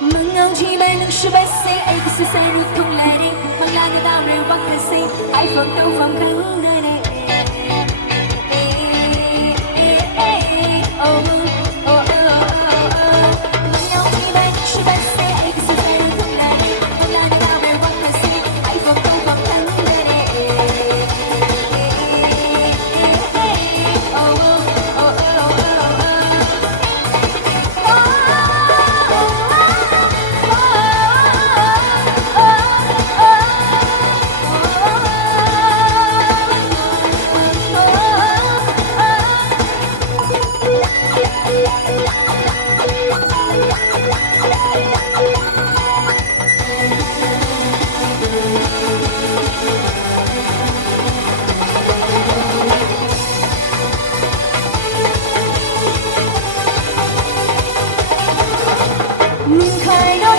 Mừng ông chỉ bay nâng sư bay xe ai cứ xe xe được không lại đi mang la người ta rêu vắng cái xe ai phòng đâu phòng khăn nơi này oh oh oh oh mừng ông chỉ bay nâng sư bay xe ai cứ xe xe được không lại đi mang la người ta rêu vắng cái xe ai phòng đâu phòng khăn nơi này oh oh oh 눈 칼로